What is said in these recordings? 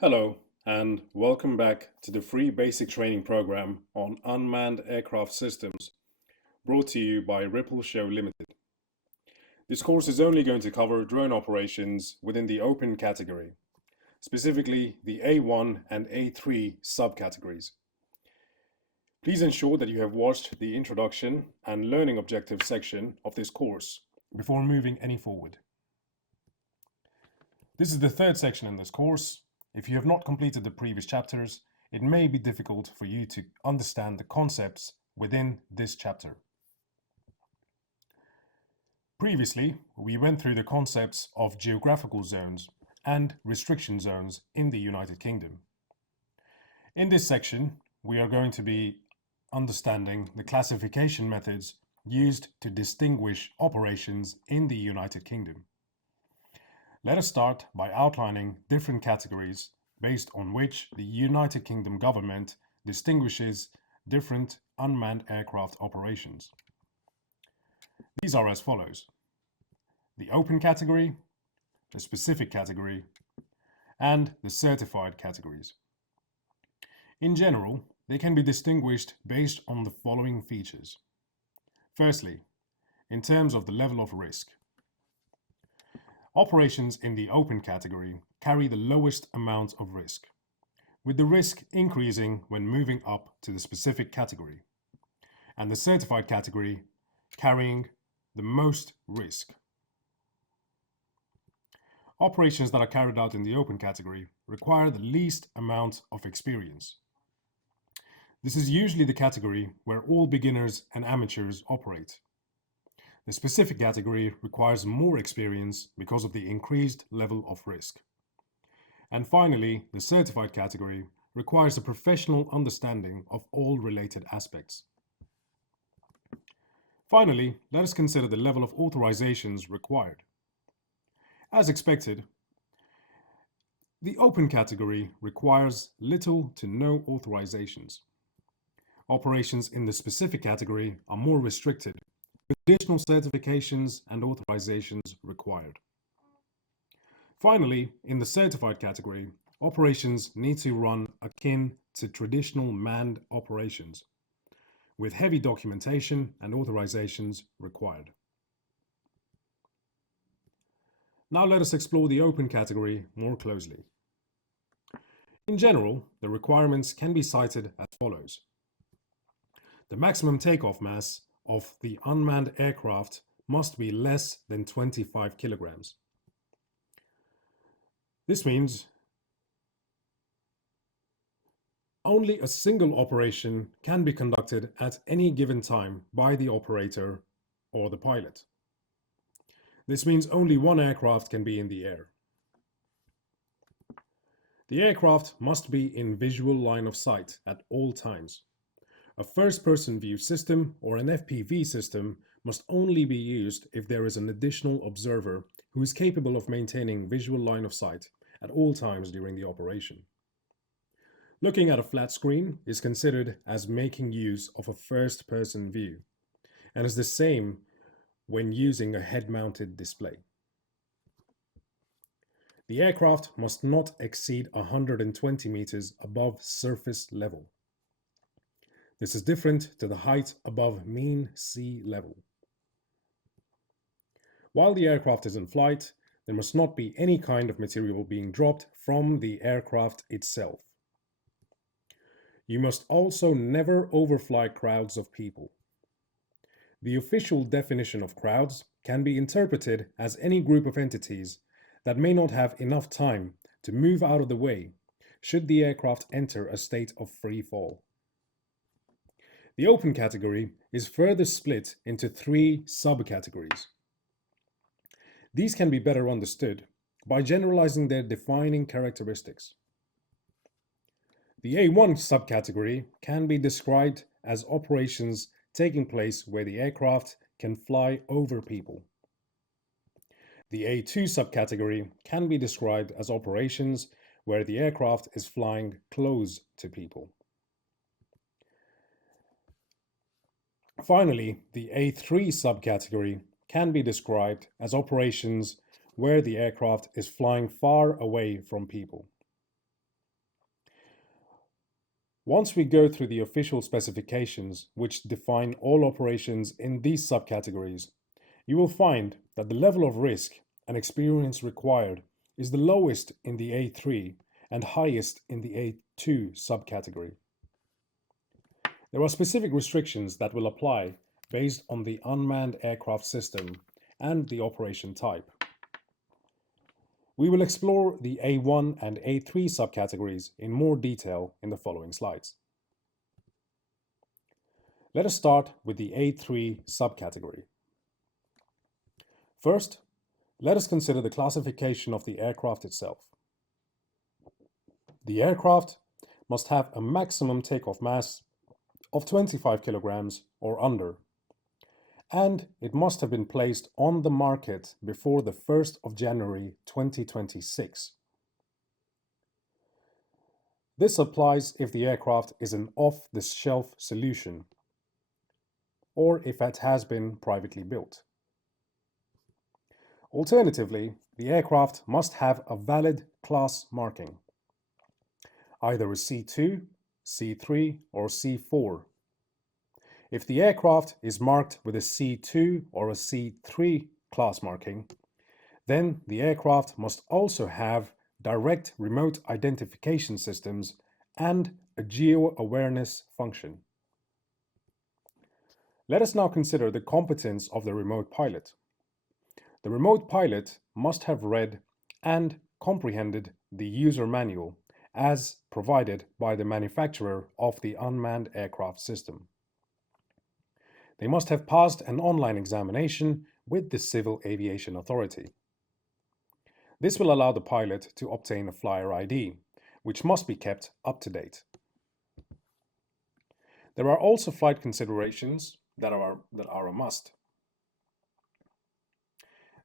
Hello, and welcome back to the free basic training program on unmanned aircraft systems brought to you by Ripple Show Limited. This course is only going to cover drone operations within the open category, specifically the A1 and A3 subcategories. Please ensure that you have watched the introduction and learning objectives section of this course before moving any forward. This is the third section in this course. If you have not completed the previous chapters, it may be difficult for you to understand the concepts within this chapter. Previously, we went through the concepts of geographical zones and restriction zones in the United Kingdom. In this section, we are going to be understanding the classification methods used to distinguish operations in the United Kingdom. Let us start by outlining different categories based on which the United Kingdom government distinguishes different unmanned aircraft operations. These are as follows: the open category, the specific category, and the certified categories. In general, they can be distinguished based on the following features. Firstly, in terms of the level of risk. Operations in the open category carry the lowest amount of risk, with the risk increasing when moving up to the specific category, and the certified category carrying the most risk. Operations that are carried out in the open category require the least amount of experience. This is usually the category where all beginners and amateurs operate. The specific category requires more experience because of the increased level of risk. And finally, the certified category requires a professional understanding of all related aspects. Finally, let us consider the level of authorizations required. As expected, the open category requires little to no authorizations. Operations in the specific category are more restricted, with additional certifications and authorizations required. Finally, in the certified category, operations need to run akin to traditional manned operations, with heavy documentation and authorizations required. Now let us explore the open category more closely. In general, the requirements can be cited as follows. The maximum takeoff mass of the unmanned aircraft must be less than 25 kilograms. This means only a single operation can be conducted at any given time by the operator or the pilot. This means only one aircraft can be in the air. The aircraft must be in visual line of sight at all times. A first-person view system or an FPV system must only be used if there is an additional observer who is capable of maintaining visual line of sight at all times during the operation. Looking at a flat screen is considered as making use of a first-person view, and is the same when using a head-mounted display. The aircraft must not exceed 120 meters above surface level. This is different to the height above mean sea level. While the aircraft is in flight, there must not be any kind of material being dropped from the aircraft itself. You must also never overfly crowds of people. The official definition of crowds can be interpreted as any group of entities that may not have enough time to move out of the way should the aircraft enter a state of free fall. The open category is further split into 3 subcategories. These can be better understood by generalizing their defining characteristics. The A1 subcategory can be described as operations taking place where the aircraft can fly over people. The A2 subcategory can be described as operations where the aircraft is flying close to people. Finally, the A3 subcategory can be described as operations where the aircraft is flying far away from people. Once we go through the official specifications which define all operations in these subcategories, you will find that the level of risk and experience required is the lowest in the A3 and highest in the A2 subcategory. There are specific restrictions that will apply based on the unmanned aircraft system and the operation type. We will explore the A1 and A3 subcategories in more detail in the following slides. Let us start with the A3 subcategory. First, let us consider the classification of the aircraft itself. The aircraft must have a maximum takeoff mass of 25 kilograms or under, and it must have been placed on the market before the 1st of January 2026. This applies if the aircraft is an off-the-shelf solution or if it has been privately built. Alternatively, the aircraft must have a valid class marking, either a C2, C3 or C4. If the aircraft is marked with a C2 or a C3 class marking, then the aircraft must also have direct remote identification systems and a geo-awareness function. Let us now consider the competence of the remote pilot. The remote pilot must have read and comprehended the user manual as provided by the manufacturer of the unmanned aircraft system. They must have passed an online examination with the Civil Aviation Authority. This will allow the pilot to obtain a flyer ID, which must be kept up to date. There are also flight considerations that are a must.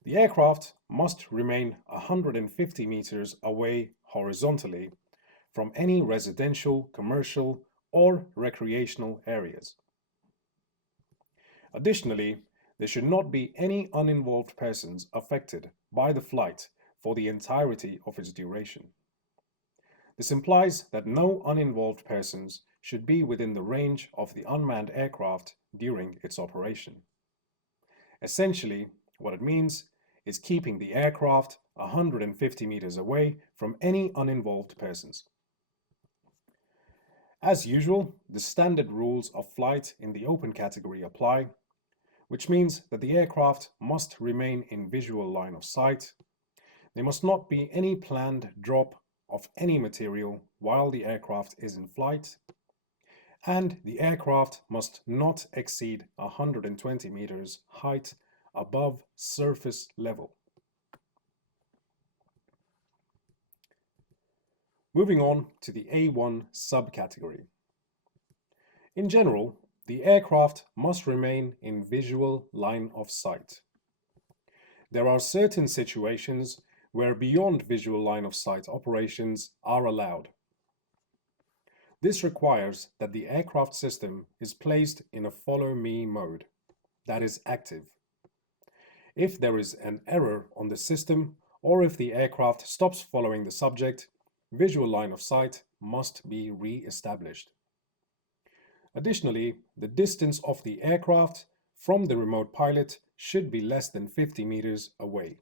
The aircraft must remain 150 meters away horizontally from any residential, commercial, or recreational areas. Additionally, there should not be any uninvolved persons affected by the flight for the entirety of its duration. This implies that no uninvolved persons should be within the range of the unmanned aircraft during its operation. Essentially, what it means is keeping the aircraft 150 meters away from any uninvolved persons. As usual, the standard rules of flight in the open category apply, which means that the aircraft must remain in visual line of sight. There must not be any planned drop of any material while the aircraft is in flight, and the aircraft must not exceed 120 meters height above surface level. Moving on to the A1 subcategory. In general, the aircraft must remain in visual line of sight. There are certain situations where beyond visual line of sight operations are allowed. This requires that the aircraft system is placed in a follow me mode, that is active. If there is an error on the system or if the aircraft stops following the subject, visual line of sight must be re-established. Additionally, the distance of the aircraft from the remote pilot should be less than 50 meters away.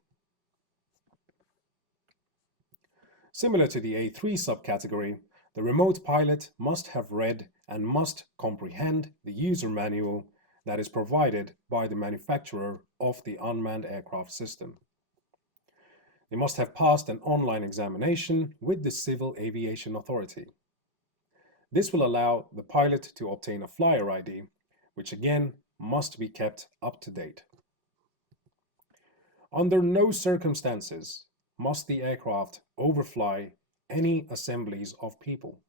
Similar to the A3 subcategory, the remote pilot must have read and must comprehend the user manual that is provided by the manufacturer of the unmanned aircraft system. They must have passed an online examination with the Civil Aviation Authority. This will allow the pilot to obtain a flyer ID, which again must be kept up to date. Under no circumstances must the aircraft overfly any assemblies of people.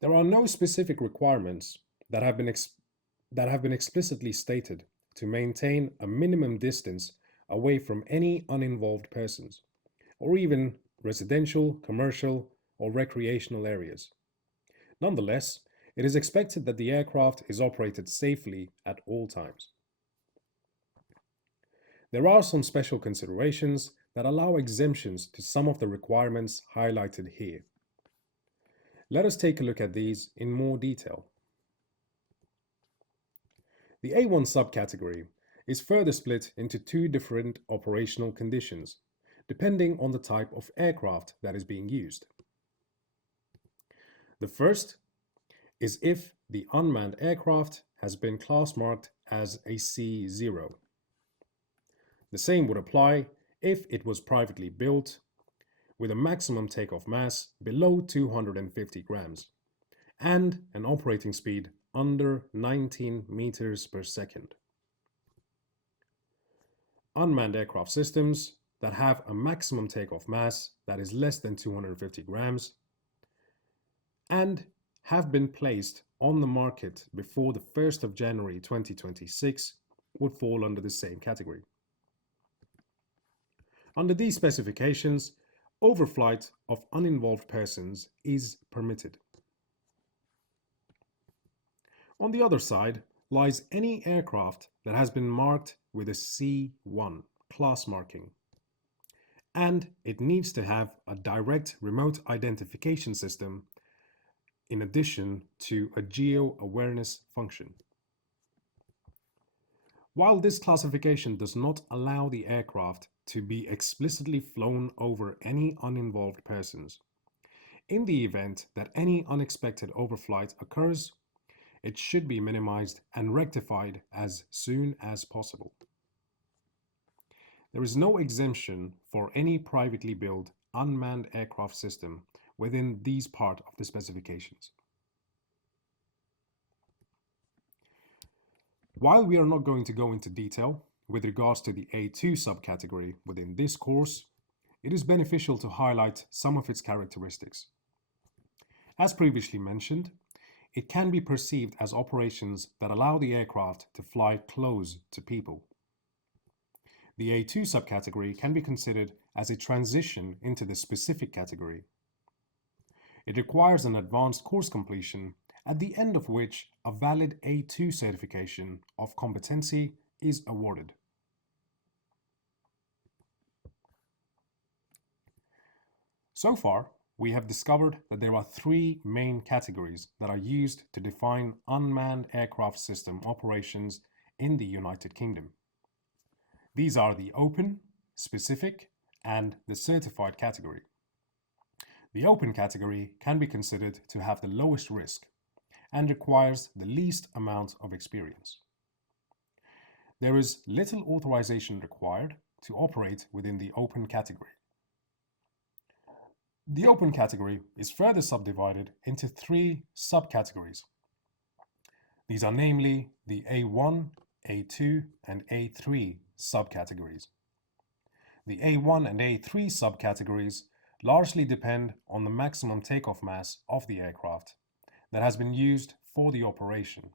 There are no specific requirements that have been explicitly stated to maintain a minimum distance away from any uninvolved persons, or even residential, commercial, or recreational areas. Nonetheless, it is expected that the aircraft is operated safely at all times. There are some special considerations that allow exemptions to some of the requirements highlighted here. Let us take a look at these in more detail. The A1 subcategory is further split into two different operational conditions, depending on the type of aircraft that is being used. The first is if the unmanned aircraft has been class marked as a C0. The same would apply if it was privately built with a maximum takeoff mass below 250 grams and an operating speed under 19 meters per second. Unmanned aircraft systems that have a maximum takeoff mass that is less than 250 grams and have been placed on the market before the 1st of January 2026 would fall under the same category. Under these specifications, overflight of uninvolved persons is permitted. On the other side lies any aircraft that has been marked with a C1 class marking, and it needs to have a direct remote identification system in addition to a geo-awareness function. While this classification does not allow the aircraft to be explicitly flown over any uninvolved persons, in the event that any unexpected overflight occurs, it should be minimized and rectified as soon as possible. There is no exemption for any privately built unmanned aircraft system within these part of the specifications. While we are not going to go into detail with regards to the A2 subcategory within this course, it is beneficial to highlight some of its characteristics. As previously mentioned, it can be perceived as operations that allow the aircraft to fly close to people. The A2 subcategory can be considered as a transition into the specific category. It requires an advanced course completion, at the end of which a valid A2 certification of competency is awarded. So far, we have discovered that there are three main categories that are used to define unmanned aircraft system operations in the United Kingdom. These are the open, specific, and the certified category. The open category can be considered to have the lowest risk and requires the least amount of experience. There is little authorization required to operate within the open category. The open category is further subdivided into three subcategories. These are namely the A1, A2, and A3 subcategories. The A1 and A3 subcategories largely depend on the maximum takeoff mass of the aircraft that has been used for the operation.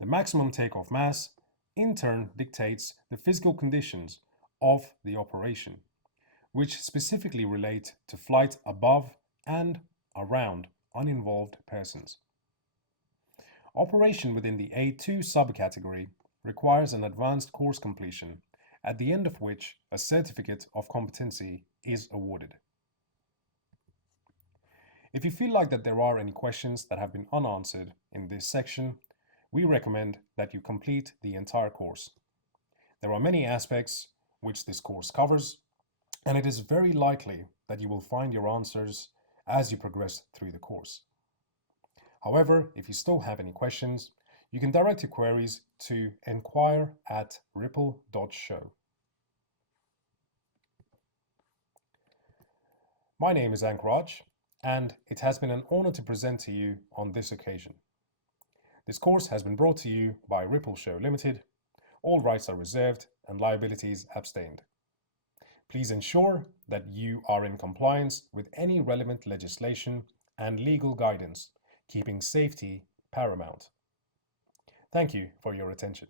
The maximum takeoff mass in turn dictates the physical conditions of the operation, which specifically relate to flight above and around uninvolved persons. Operation within the A2 subcategory requires an advanced course completion, at the end of which a certificate of competency is awarded. If you feel like that there are any questions that have been unanswered in this section, we recommend that you complete the entire course. There are many aspects which this course covers, and it is very likely that you will find your answers as you progress through the course. However, if you still have any questions, you can direct your queries to enquire@ripple.show. My name is ENQUIRIES, and it has been an honor to present to you on this occasion. This course has been brought to you by Ripple Show Limited. All rights are reserved and liabilities abstained. Please ensure that you are in compliance with any relevant legislation and legal guidance, keeping safety paramount. Thank you for your attention.